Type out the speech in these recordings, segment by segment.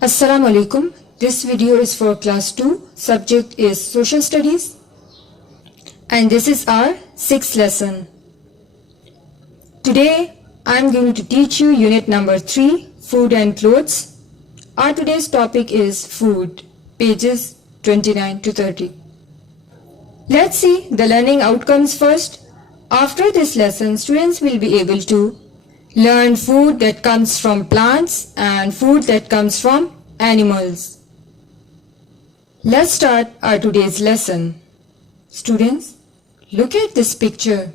Assalamu alaikum. This video is for class 2. Subject is social studies. And this is our 6th lesson. Today I am going to teach you unit number 3, food and clothes. Our today's topic is food, pages 29 to 30. Let's see the learning outcomes first. After this lesson, students will be able to learn food that comes from plants and food that comes from animals. Let's start our today's lesson. Students, look at this picture.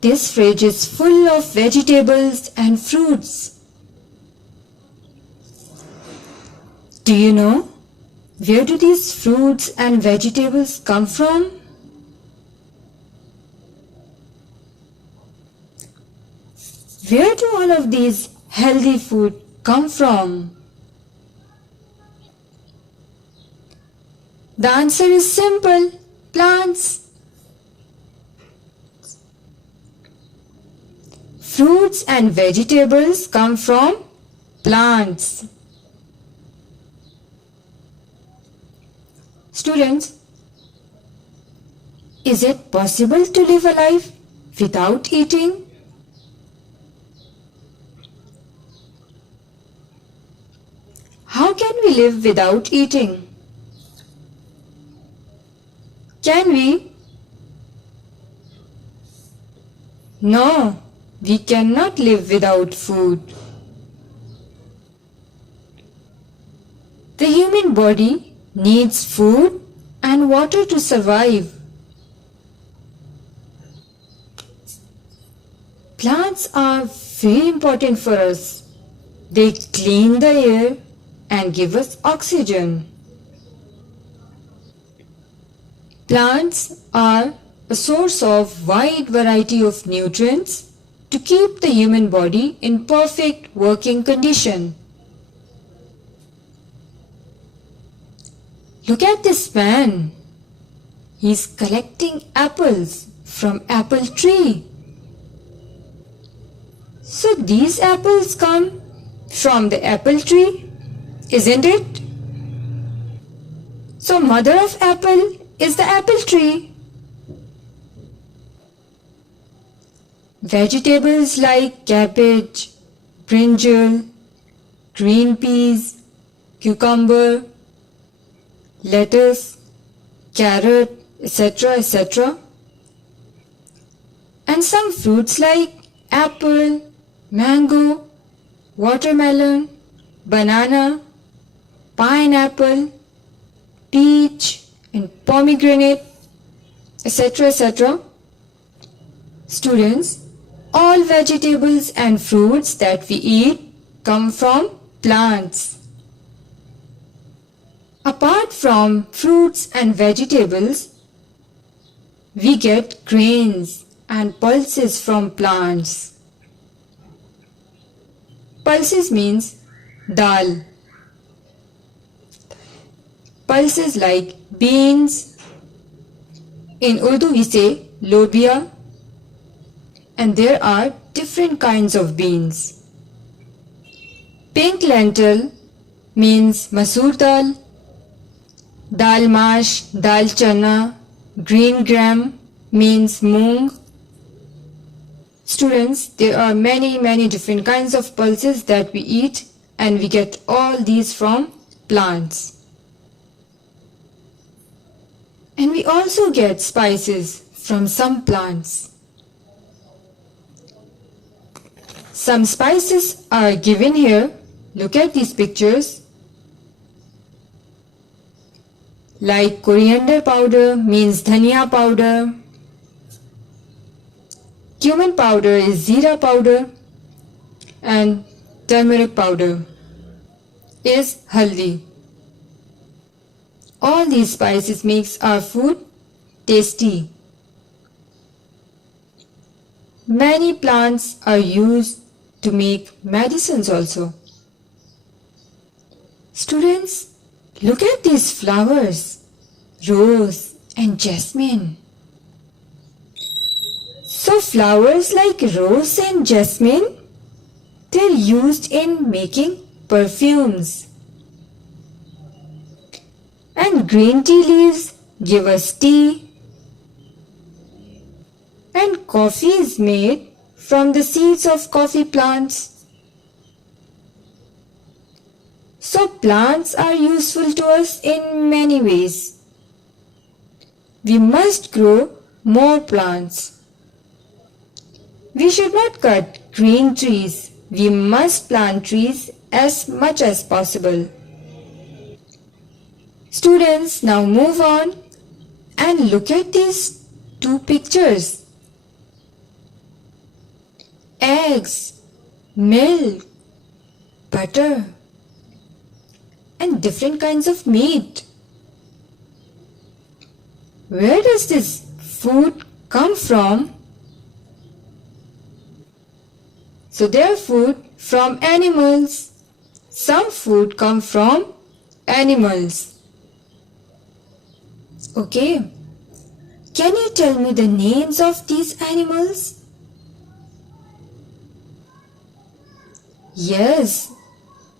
This fridge is full of vegetables and fruits. Do you know where do these fruits and vegetables come from? Where do all of these healthy food come from? The answer is simple, plants. Fruits and vegetables come from plants. Students, is it possible to live a life without eating? How can we live without eating? Can we? No, we cannot live without food. The human body needs food and water to survive. Plants are very important for us. They clean the air and give us oxygen. Plants are a source of wide variety of nutrients to keep the human body in perfect working condition. Look at this man. He is collecting apples from apple tree. So these apples come from the apple tree, isn't it? So mother of apple is the apple tree. Vegetables like cabbage, brinjal, green peas, cucumber, lettuce, carrot, etc. And some fruits like apple, mango, watermelon, banana, pineapple, peach and pomegranate, etc. Students, all vegetables and fruits that we eat come from plants. Apart from fruits and vegetables, we get grains and pulses from plants. Pulses means dal. Pulses like beans, in Urdu we say lobia, and there are different kinds of beans. Pink lentil means masoor dal, dal mash, dal chana, green gram means moong. Students, there are many different kinds of pulses that we eat and we get all these from plants. And we also get spices from some plants. Some spices are given here. Look at these pictures. Like coriander powder means dhania powder. Cumin powder is zira powder. And turmeric powder is haldi. All these spices makes our food tasty. Many plants are used to make medicines also. Students, look at these flowers, rose and jasmine. So flowers like rose and jasmine They're used in making perfumes. And green tea leaves give us tea. And coffee is made from the seeds of coffee plants. So plants are useful to us in many ways. We must grow more plants. We should not cut green trees. We must plant trees as much as possible. Students, now move on and look at these two pictures. Eggs, milk, butter, and different kinds of meat. Where does this food come from? So they are food from animals. Some food come from animals. Okay. Can you tell me the names of these animals? Yes.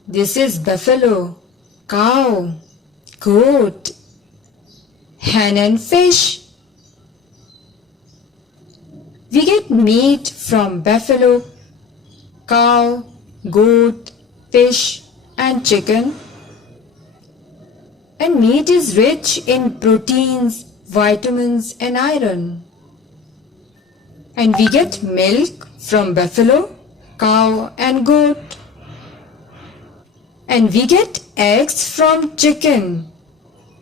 This is buffalo, cow, goat, hen and fish. We get meat from buffalo, cow, goat, fish and chicken. And meat is rich in proteins, vitamins and iron. And we get milk from buffalo, cow and goat. And we get eggs from chicken.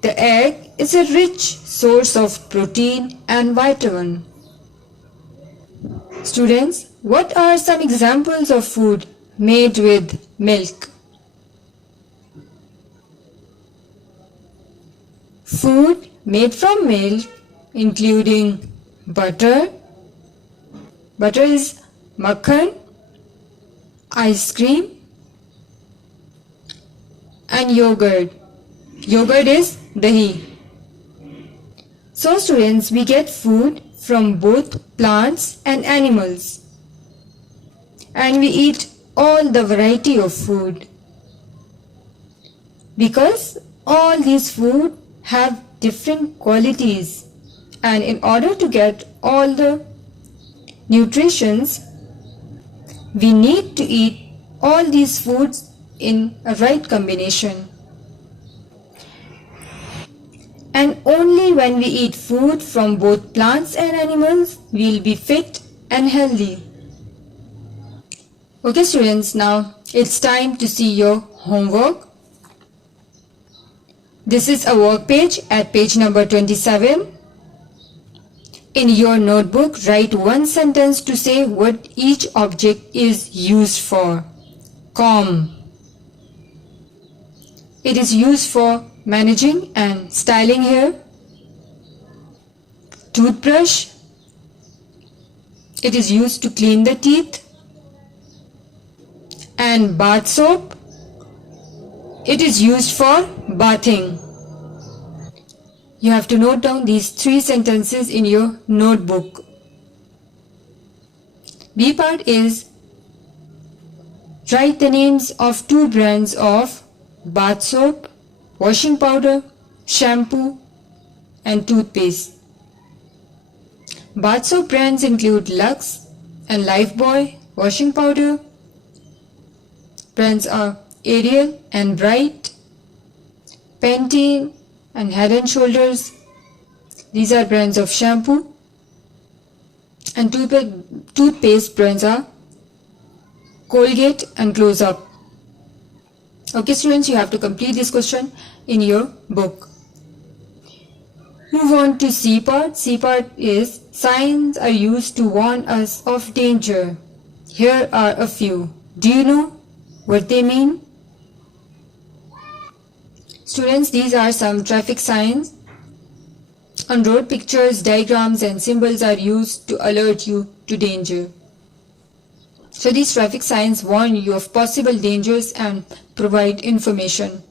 The egg is a rich source of protein and vitamin. Students, what are some examples of food made with milk? Food made from milk including butter. Butter is makhan, ice cream and yogurt. Yogurt is dahi. So students, we get food from both plants and animals. And we eat all the variety of food. Because all these food have different qualities. And in order to get all the nutritions, we need to eat all these foods in a right combination. And only when we eat food from both plants and animals, we will be fit and healthy. Okay students, now it's time to see your homework. This is a work page at page number 27. In your notebook, write one sentence to say what each object is used for. Comb. It is used for managing and styling hair. Toothbrush. It is used to clean the teeth. And bath soap. It is used for bathing. You have to note down these 3 sentences in your notebook. B part is write the names of 2 brands of bath soap, washing powder, shampoo and toothpaste. Bath soap brands include Lux and Lifebuoy. Washing powder brands are Ariel and Bright, Pantene and Head and Shoulders. These are brands of shampoo. And toothpaste brands are Colgate and Close Up. Okay students, you have to complete this question in your book. Move on to C part. C part is signs are used to warn us of danger. Here are a few. Do you know what they mean? Students, these are some traffic signs. On road, pictures, diagrams and symbols are used to alert you to danger. So these traffic signs warn you of possible dangers and provide information.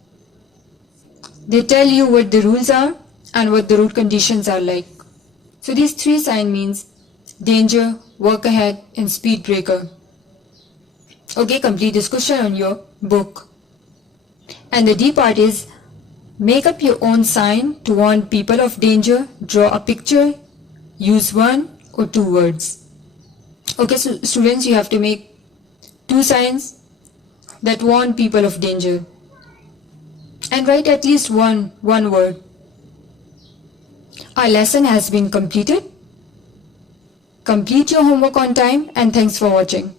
They tell you what the rules are and what the road conditions are like. So these 3 signs means danger, walk ahead and speed breaker. Okay, complete this question on your book. And the D part is make up your own sign to warn people of danger. Draw a picture. Use 1 or 2 words. Okay, so students, you have to make 2 signs that warn people of danger. And write at least one word. Our lesson has been completed. Complete your homework on time and thanks for watching.